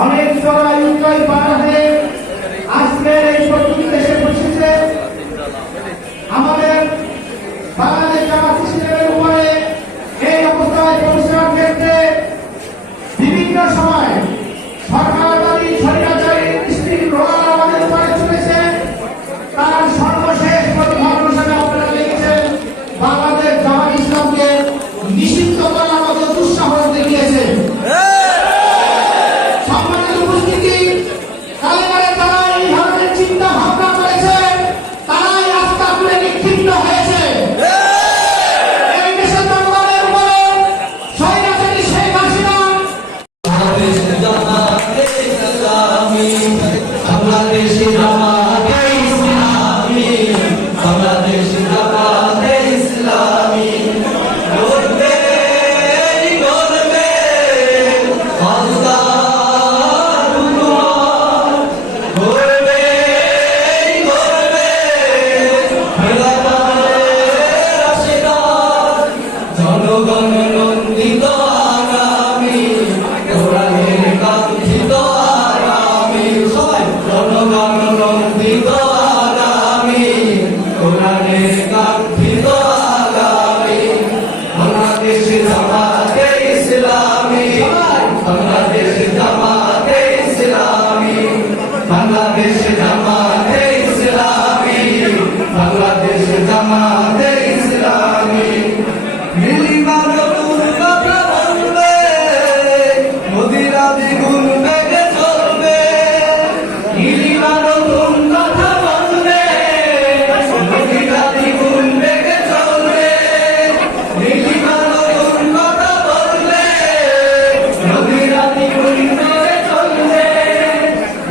অনেক চড়াই উচ্চয় পার হয়ে আজকের এই প্রতিটি দেশে বসেছে আমাদের বাংলাদেশ জামাত ইসলামের উপরে এই অবস্থায় পৌঁছানোর ক্ষেত্রে বিভিন্ন সময় সরকারবাদী স্বৈরাচারী দৃষ্টির প্রহার আমাদের উপরে চলেছে। তার সর্বশেষ প্রতিফলন হিসেবে আপনারা দেখেছেন বাংলাদেশ জামাত ইসলামকে নিষিদ্ধ করার মতো দুঃসাহস দেখিয়েছে।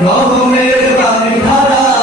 রহমের বাণী ধারা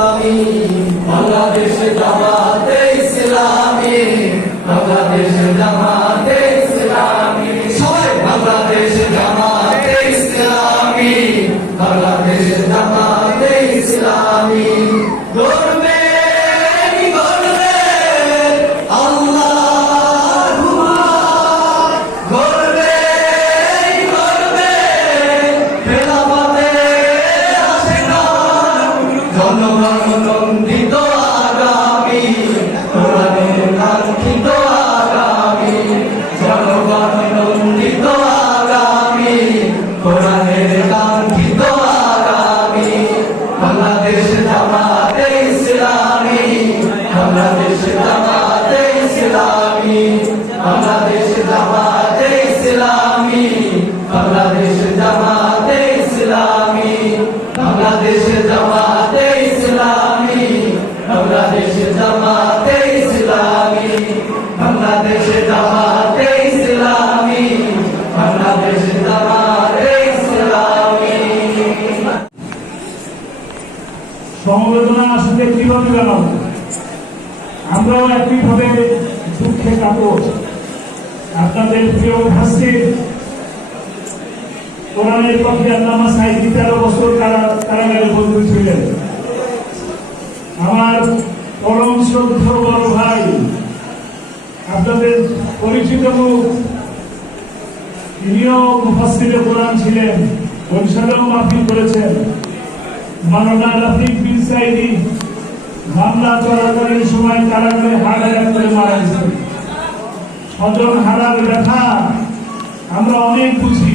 ইসলামী, বাংলাদেশ জামাতে ইসলামী, বাংলাদেশ জামাতে ইসলামী, সবাই বাংলাদেশ জামাতে ইসলামী, বাংলাদেশ জামাতে ইসলামী। গর্বে গর্বে আল্লাহু আকবার, গর্বে গর্বে খেলাফতে আশিকান, জনগণ নন্দিত আগামী, কোরআনের কাঙ্ক্ষিত আগামী, জনগণ নন্দিত আগামী, কোরআনের কাঙ্ক্ষিত আগামী। বাংলাদেশ জামাতে ইসলামী, বাংলাদেশ জামাতে ইসলামী, বাংলাদেশ জামাতে ইসলামী, বাংলাদেশ জামাতে ইসলামী, বাংলাদেশ জামাতে ইসলামী, বাংলাদেশ জামাতে ইসলামী, বাংলাদেশ জামাতে ইসলামী, বাংলাদেশ জামাতে ইসলামী। সমবেদনা আসলে কিভাবে জানাবো? আমরাও একইভাবে দুঃখে কাতর। আপনাদের প্রিয় ভাষী কোরআনের পক্ষে আল্লামা সাঈদী 13 বছর কারাগারে বন্দী ছিলেন। আমার পরম শ্রদ্ধেয় বড় ভাই, আপনাদের পরিচিত মুখ, তিনিও মুফাসসিরে কোরআন ছিলেন, বরিশালেও মাহফিল করেছেন। মাওলানা রফিক বিন সাঈদী মামলা চলাকালীন সময় কারাগারে হার্ট অ্যাটাক করে মারা গেছেন। স্বজন হারার ব্যথা আমরা অনেক বুঝি,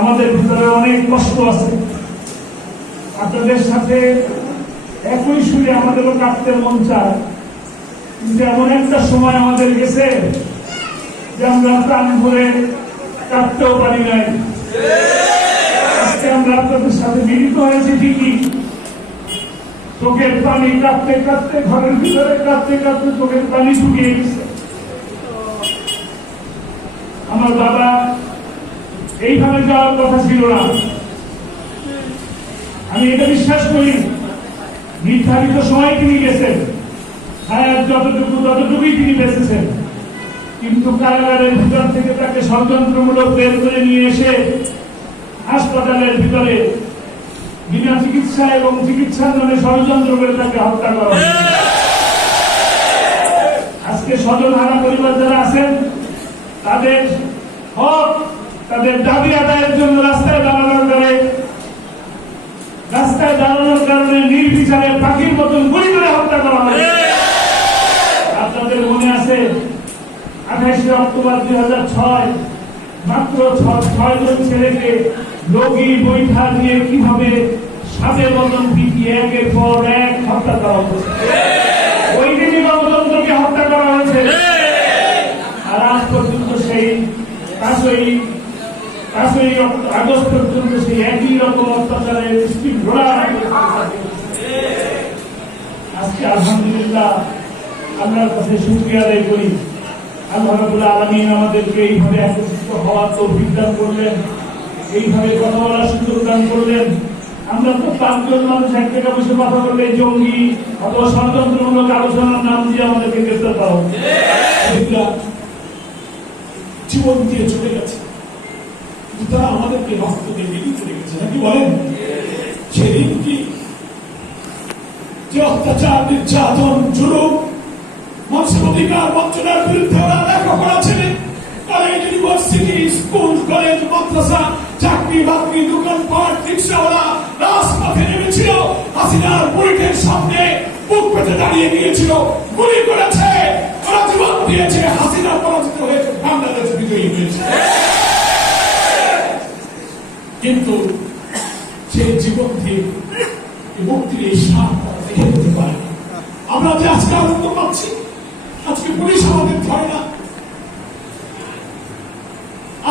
আমাদের ভিতরে অনেক কষ্ট আছে। আপনাদের সাথে একই সুরে আমাদেরও কাঁদতে মন চায়, কিন্তু এমন একটা সময় আমাদের গেছে যে আমরা প্রাণ ভরে কাঁদতেও পারি নাই। আজকে আমরা আপনাদের সাথে মিলিত হয়েছি ঠিকই, চোখের পানি কাঁদতে কাঁদতে, ঘরের ভিতরে কাঁদতে কাঁদতে চোখের পানি শুকিয়ে গেছে। আমার বাবা এইভাবে যাওয়ার কথা ছিল না। আমি এটা বিশ্বাস করি, নির্ধারিত সময় তিনি গেছেন, হায়াত যতটুকু ততটুকুই তিনি বেঁচেছেন। কিন্তু কারাগারের ভিতর থেকে তাকে ষড়যন্ত্রমূলক বের করে নিয়ে এসে হাসপাতালের ভিতরে বিনা চিকিৎসা এবং চিকিৎসার নামে ষড়যন্ত্র করে তাকে হত্যা করা হয়। আজকে স্বজনহারা পরিবার যারা আছেন, তাদের হক, তাদের দাবি আদায়ের জন্য রাস্তায় দাঁড়ানোর কারণে নির্বিচারে পাখির মতন গুলি করে হত্যা করা হয়। আপনাদের মনে আছে 28শে অক্টোবর 2006 মাত্র 6 জন ছেলেকে লগি বৈঠা দিয়ে কিভাবে সাপের মতন পিটিয়ে একের পর এক হত্যা করা হয়েছে। ওই দিনই গণতন্ত্রকে হত্যা করা হয়েছে। আর আজ পর্যন্ত সেই 5ই আগস্ট পর্যন্ত সেই একই রকম অত্যাচারের স্টিম ঘোড়া। আজকে আলহামদুলিল্লাহ আল্লাহর কাছে শুকরিয়া আদায় করি, আল্লাহ রাব্বুল আলামিন আমাদেরকে এইভাবে একত্রিত হওয়ার তৌফিক দান করলেন, এইভাবে কথা বলার সুযোগ দান করলেন। আমরা তো 5 জন মানুষ এক জায়গায় বসে কথা বললে জঙ্গি অথবা ষড়যন্ত্রমূলক আলোচনার নাম দিয়ে আমাদেরকে গ্রেফতার করা হচ্ছে। জীবন দিয়ে চলে গেছে, কিন্তু তারা আমাদেরকে রক্ত দিয়ে বিলি করে গেছে, নাকি বলেন? সেদিন কি যে অত্যাচার, নির্যাতন, জুলুম, মানুষের অধিকার বঞ্চনার বিরুদ্ধে ওরা লেখাপড়া ছেড়ে তারা ইউনিভার্সিটি, স্কুল, কলেজ, মাদ্রাসা, চাকরি বাকরি, দোকানপাট, রিক্সাওয়ালা রাজপথে নেমেছিল, হাসিনার বুলেটের সামনে বুক পেতে দাঁড়িয়ে গিয়েছিল, গুলি করেছে, ওরা জীবন দিয়েছে, হাসিনা পরাজিত হয়েছে, বাংলাদেশ বিজয়ী হয়েছে। কিন্তু সেই জীবন দিয়ে মুক্তির এই স্বাদ তারা দেখে নিতে পারে। আমরা যে আজকে আনন্দ পাচ্ছি, আজকে পুলিশ আমাদের ধরে না,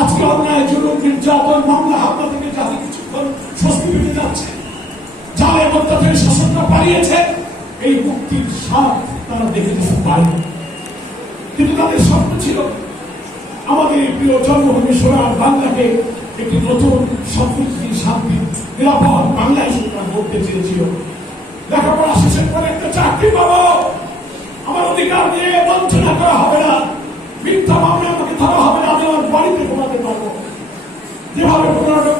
আজকে অন্যায়, জুলুম, নির্যাতন, মামলা হামলা থেকে যাদের কিছুক্ষণ স্বস্তি পেতে যাচ্ছে, জালের অত্যাচারী শাসনটা পালিয়েছে, এই মুক্তির স্বাদ তারা দেখে যেতে পারে। কিন্তু তাদের স্বপ্ন ছিল আমাদের প্রিয় জন্মভূমি সোনার বাংলাকে একটি নতুন সমৃদ্ধি, শান্তি, নিরাপদ বাংলাদেশ করতে চেয়েছিল। লেখাপড়া অধিকার দিয়ে বঞ্চনা করা হবে না, মিথ্যা মামলা আমাকে ধরা হবে না, আমি আমার বাড়িতে ঘুমাতে পারবো। যেভাবে 15